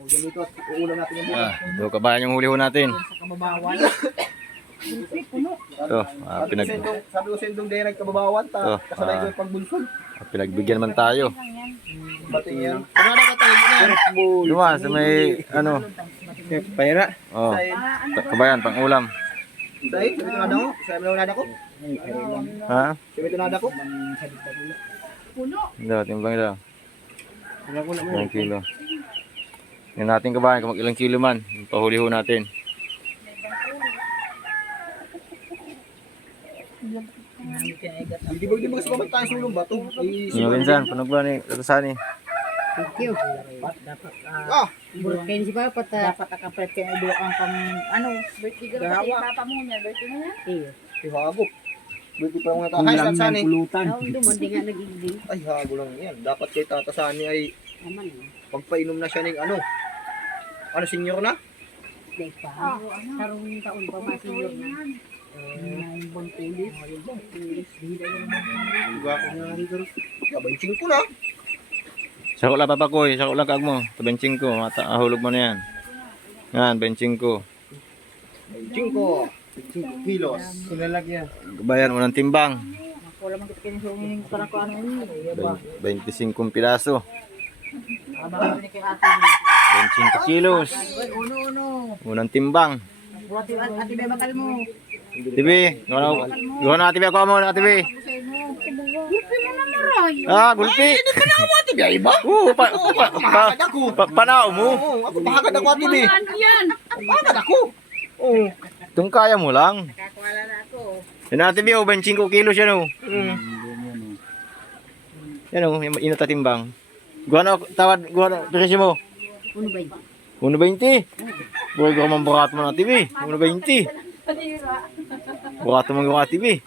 Ganito, uulam natin yung bukas. Ah, ito kabayan yung huli ho natin. Sa kababawan. Ito, ah, ko pinag, sabi ko sa indong direct kababawan, ta, kasabay ko ah. yung pagbulsol. ah, pinagbigyan naman tayo. Bating yan. Kumana ka tayo yan. Luma, sa may, ano, Pahira. oh, Say, ta- kabayan, pang ulam. say, sabi tunada ko. Sabi tunada ko. Ha? Sabi tunada ko. Ito, timbang ito. Ilang kilo. Yan natin kabayan, kung ilang kilo man. Pahuli ho natin. Hindi ba, hindi ba kasi pamatay sa ulong bato? Ay, Yung minsan, panog ba ni Tatasani? Thank you. Dapat, ah, Bulkin si Papa, dapat akapalit kayo dua kang pang, ano, birthday ka Gawa. papa mo niya, birthday mo niya? Si Hago. Buti pa mga dumandi nga nagiging. Ay, Hago lang yan. Dapat kay Tata Sani ay Aman eh. pagpainom na siya ng ano. Ano, senior na? Day pa. Sarong taon pa masinyor na. Ang tulis. Diba ako nga rito. Kabanching ko na. Sako lang papakoy, sako lang kag mo. Tabenching ko, mata ahulog mo na yan. Yan, benching ko. Banching ko. 5 kilos. Sinalagyan. Kabayan, unang timbang. Wala man kita kinisunin ko ko ano yun. Iya ba? 25 piraso. Abang ni kay ate. 25 kilos. Uno uno. Unang timbang. Tibi, gawa na, na tibi ako mo, tibi. Na maray. Ah, gulpi. Ate, biya iba? Oo, pa, pa, pa, Pahagad ako. pa, panaw mo. Ako pahagad ako ate, be. Ano ako. Oo. Itong kaya mo lang. Nakakuwala na ako. Yan natin biyo, 25 kilos yan oh. Mm. Yan oh, yung inata timbang. Gawa na, tawad, gawa na, presyo mo. Uno ba yun? 1.20. Buhay ko man bukat mo na TV. 1.20. Bukat mo gawa TV.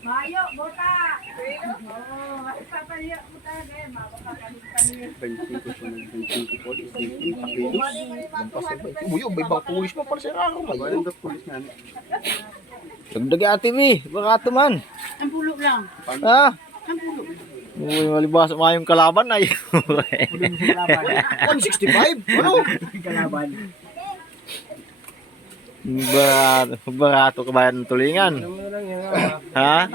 Mayo, bota. Dagdag ang TV. Bukat man. Ang pulo lang. Ha? Ang pulo. Uy, malibas mayong kalaban ay. 165? Ano? Barato, barato ka ba ng tulingan? Ha?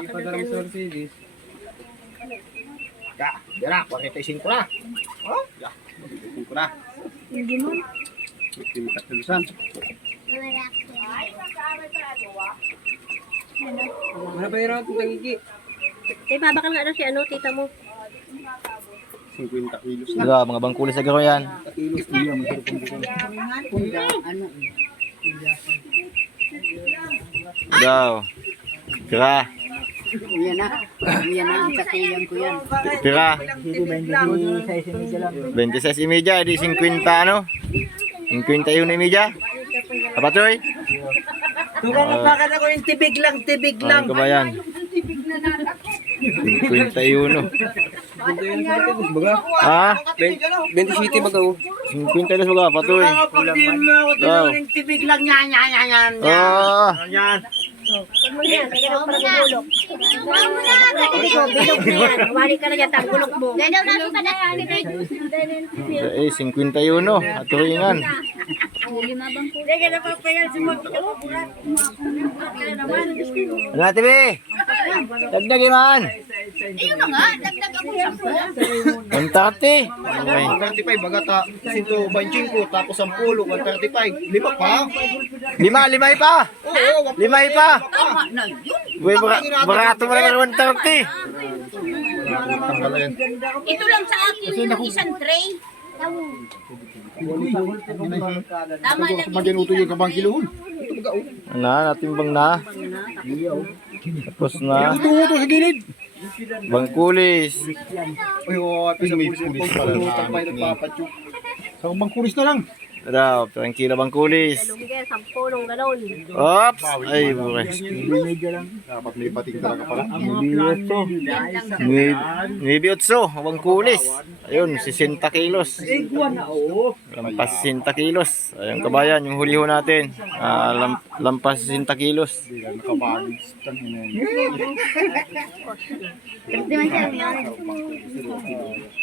Ya, dira, 45 na. Oh, ya. 45 na. Hindi mo. Ano ba yun ang tangigi? Kaya babakal nga daw si ano, tita mo. 50 kilos Diba, mga bangkulis sa garo yan. Kilos niya, masarap ang bukong. Ano? Daw. Pira. Yan na. Yan na. Ang katiyan ko yan. Pira. 26 imedya, di 50 ano? 50 yun imedya. Kapatoy? Tugang mapakan ako yung tibig lang, tibig Ano ka ba yan? 50 yun no. Ha? 27 baga oh. 50 na mga patoy. Daw. Tibig lang yan, yan, yan, yan. Oh. Yan. Wali ka na dyan, tanggulok mo. Eh, 50 yun no. At Mag. Ano natin be? Dagdagi man. Ayun na nga, dagdag ako yan. 130. Okay. 35 baga ta 125 tapos 10 135. Lima pa. Lima, limay pa. Oo, Limay pa. Na yun. Uy, bara, barato mo naman 130. Ito lang sa akin yung isang tray. Tama lang. Magyan uto yung kabang oh. Na, natimbang na. Tapos na. Ito ito sa gilid. Bangkulis. Ay, oh, sa pulis pala. May nagpapatyo. Sa bang kulis na lang. Daw, tranquila bangkulis. Lumigas, sampo nung ganon. Ops! Ay, bukas. Dapat may pating talaga pala. Nuevi otso, bangkulis. Ayun, 60 kilos. Lampas 60 kilos. Ayun kabayan, yung huli ho natin. Ah, lam, lampas 60 kilos. Yan.